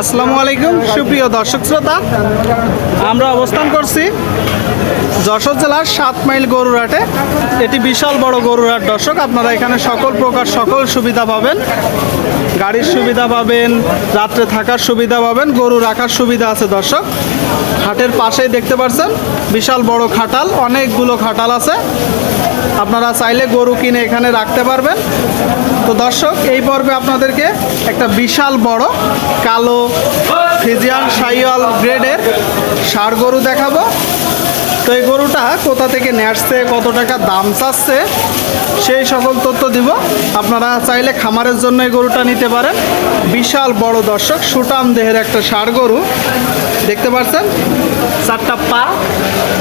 আসসালামু আলাইকুম, সুপ্রিয় দর্শক শ্রোতা। আমরা অবস্থান করছি যশোর জেলার সাত মাইল গরুরহাটে। এটি বিশাল বড় গরুরহাট, দর্শক। আপনারা এখানে সকল প্রকার সকল সুবিধা পাবেন। গাড়ির সুবিধা পাবেন, রাত্রে থাকার সুবিধা পাবেন, গরু রাখার সুবিধা আছে, দর্শক। হাটের পাশেই দেখতে পাচ্ছেন বিশাল বড় খাটাল, অনেকগুলো খাটাল আছে। আপনারা চাইলে গরু কিনে এখানে রাখতে পারবেন। তো দর্শক, এই পর্বে আপনাদেরকে একটা বিশাল বড় কালো ফিজিয়ান সাইয়াল গ্রেডের ষাড় গরু দেখাবো। তো এই গরুটা কোথা থেকে নিয়ে আসছে, কত টাকা দাম চাচ্ছে, সেই সকল তথ্য দিব। আপনারা চাইলে খামারের জন্য এই গরুটা নিতে পারেন। বিশাল বড় দর্শক, সুটাম দেহের একটা ষাড় গরু। দেখতে পাচ্ছেন চারটা পা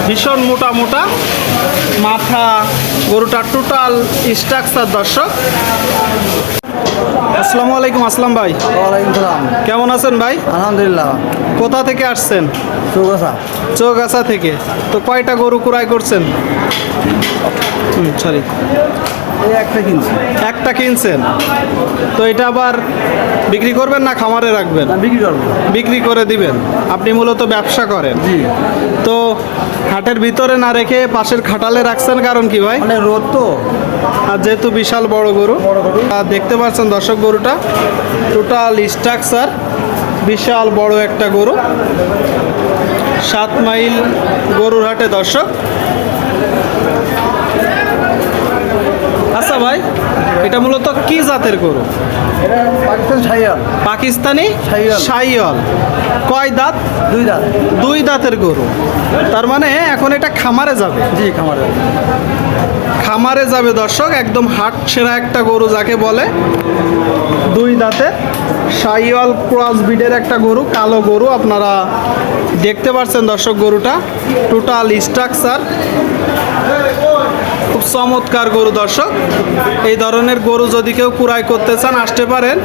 ভীষণ মোটা মোটা মাথা গরুটার টোটাল স্ট্রাকচার দর্শক। আসসালামু আলাইকুম আসলাম ভাই। ওয়ালাইকুম সালাম। কেমন আছেন ভাই? আলহামদুলিল্লাহ। কোথা থেকে আসছেন? চৌগাছা। চৌগাছা থেকে। তো কয়টা গরু ক্রয় করছেন? সরি এই একটা কিনছি একটা কিনছেন। তো এটা আবার বিক্রি করবেন না খামারে রাখবেন? বিক্রি করব। বিক্রি করে দিবেন। আপনি মূলত ব্যবসা করেন। জি। তো খাটের ভিতরে না রেখে পাশের খাটালে রাখছেন কারণ কি ভাই? অনেক রোদ তো। আর যেহেতু বিশাল বড় গরু বড় গরু। আর দেখতে পাচ্ছেন দর্শক গরুটা। টোটাল স্ট্রাকচার বিশাল বড় একটা গরু। সাত মাইল গরুর হাটে দর্শক আচ্ছা ভাই এটা মূলত কি জাতের গরু? পাকিস্তানি। শাহিওয়াল। কয় দাঁত? দুই দাঁত। দুই দাঁতের গরু। তার মানে এখন এটা খামারে যাবে? জি খামারে। খামারে যাবে দর্শক একদম হাট সেরা একটা গরু যাকে বলে। দুই দাঁতে সাইওয়াল ক্রস বিডের একটা গরু কালো গরু। আপনারা দেখতে পাচ্ছেন দর্শক গরুটা। টোটাল স্ট্রাকচার খুব চমৎকার গরু দর্শক। এই ধরনের গরু যদি কেউ কুড়াই করতে চান আসতে পারেন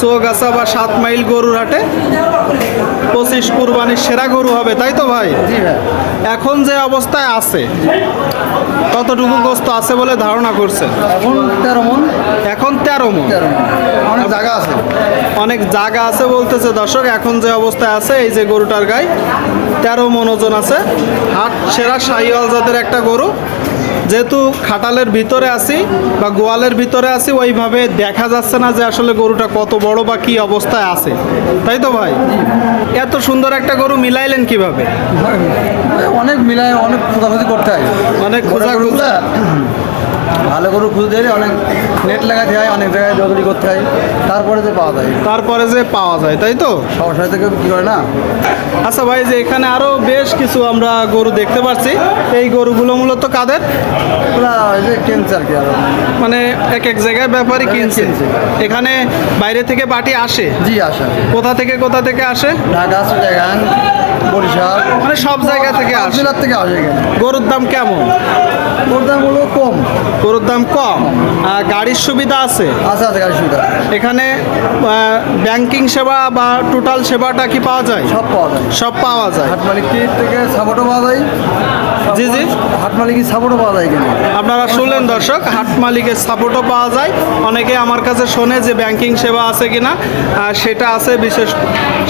চৌগাছা বা সাত মাইল গরুর হাটে। পঁচিশ কুরবানির সেরা গরু হবে তাই তো ভাই। এখন যে অবস্থায় আছে কতটুকু গোস্ত আছে বলে ধারণা করছেন? এখন তেরো মন। এখন তেরো মন। তেরো মন। অনেক জায়গা আছে। অনেক জায়গা আছে বলতেছে দর্শক এখন যে অবস্থায় আছে এই যে গরুটার গায়ে তেরো মন ওজন আছে। হাট সেরা শাহিওয়াল জাতের একটা গরু। যেহেতু খাটালের ভিতরে আসি বা গোয়ালের ভিতরে আসি ওইভাবে দেখা যাচ্ছে না যে আসলে গরুটা কত বড় বা কি অবস্থায় আছে। তাই তো ভাই? এত সুন্দর একটা গরু মিলাইলেন কীভাবে? অনেক মিলাই অনেক খোঁজাখুঁজি করতে হয়। অনেক খোঁজাখুঁজা। ভালো গরু খুঁজতে গেলে অনেক নেট লাগাতে হয় অনেক জায়গায় দৌড়ি করতে হয়। তারপরে যে পাওয়া যায়। তারপরে যে পাওয়া যায় তাই তো? সমস্যা থেকে কি করে না? আচ্ছা ভাই যে এখানে আরও বেশ কিছু আমরা গরু দেখতে পাচ্ছি। এই গরুগুলো মূলত কাদের? কিনছে আর কি আরও। মানে এক এক জায়গায় ব্যাপারই কিনছে। এখানে বাইরে থেকে বাটি আসে? জি আসা। কোথা থেকে কোথা থেকে আসে? ঢাকা চিটাগাং বরিশাল। মানে সব জায়গা থেকে আসে? জেলার থেকে আসে গরুর দাম কেমন? ওর দাম হলো কম। গরুর দাম কম? গাড়ির সুবিধা আছে? আছে আছে গাড়ি সুবিধা এখানে ব্যাংকিং সেবা বা টোটাল সেবাটা কি পাওয়া যায়? সব পাওয়া যায়। সব পাওয়া যায়। হাট মালিকের থেকে সাপোর্টও পাওয়া যায়। জি, জি। হাট মালিকের সাপোর্টও পাওয়া যায় এখানে। আপনারা শুনলেন দর্শক হাট মালিকের সাপোর্টও পাওয়া যায়। অনেকে আমার কাছে শোনে যে ব্যাংকিং সেবা আছে কিনা আর সেটা আছে বিশেষ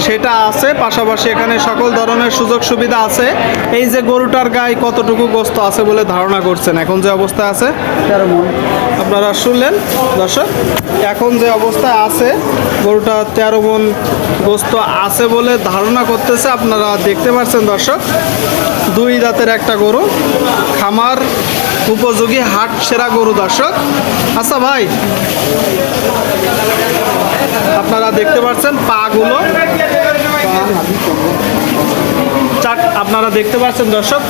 সেটা আছে। পাশাপাশি এখানে সকল ধরনের সুযোগ সুবিধা আছে। এই যে গরুটার গায়ে কতটুকু গোস্ত আছে বলে ধারণা করছেন? এখন যে অবস্থা আছে? তেরো মন। আপনারা শুনলেন দর্শক? এখন যে অবস্থায় আছে গরুটা তেরো মন গোস্ত আছে বলে ধারণা করতেছে আপনারা দেখতে পাচ্ছেন দর্শক? দুই দাঁতের একটা গরু খামার উপযোগী হাট সেরা গরু দর্শক? আচ্ছা ভাই আপনারা দেখতে পাচ্ছেন পাগুলো আপনারা দেখতে পাচ্ছেন দর্শক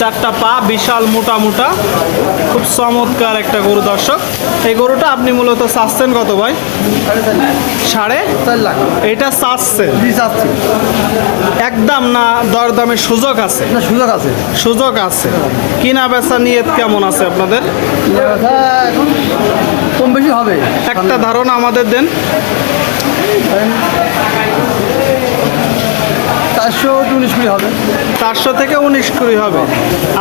চারটা পা বিশাল মোটা মোটা খুব চমৎকার একটা গরু দর্শক। এই গরুটা আপনি মূলত চাচ্ছেন কত ভাই? সাড়ে চার লাখ। এটা চাচ্ছেন? একদম না দরদামের সুযোগ আছে? সুযোগ আছে। সুযোগ আছে। কিনা বেচা নিয়ে কেমন আছে আপনাদের? কম বেশি হবে। একটা ধারণা আমাদের দেন। চারশো উনিশ কুড়ি হবে। চারশো থেকে উনিশ কুড়ি হবে।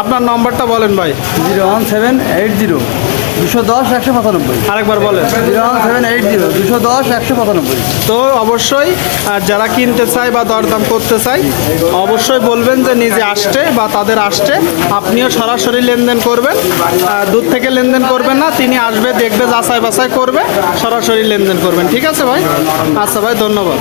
আপনার নম্বরটা বলেন ভাই। Zero one seven eight zero দুশো দশ একশো পঁচানব্বই আরেকবার বলেন। Zero one seven eight zero দুশো দশ একশো পঁচানব্বই তো অবশ্যই যারা কিনতে চায় বা দরদাম করতে চায় অবশ্যই বলবেন যে নিজে আসছে বা তাদের আসছে। আপনিও সরাসরি লেনদেন করবেন। দূর থেকে লেনদেন করবেন না তিনি আসবে দেখবে যাচাই বাছাই করবে সরাসরি লেনদেন করবেন। ঠিক আছে ভাই? আচ্ছা ভাই ধন্যবাদ।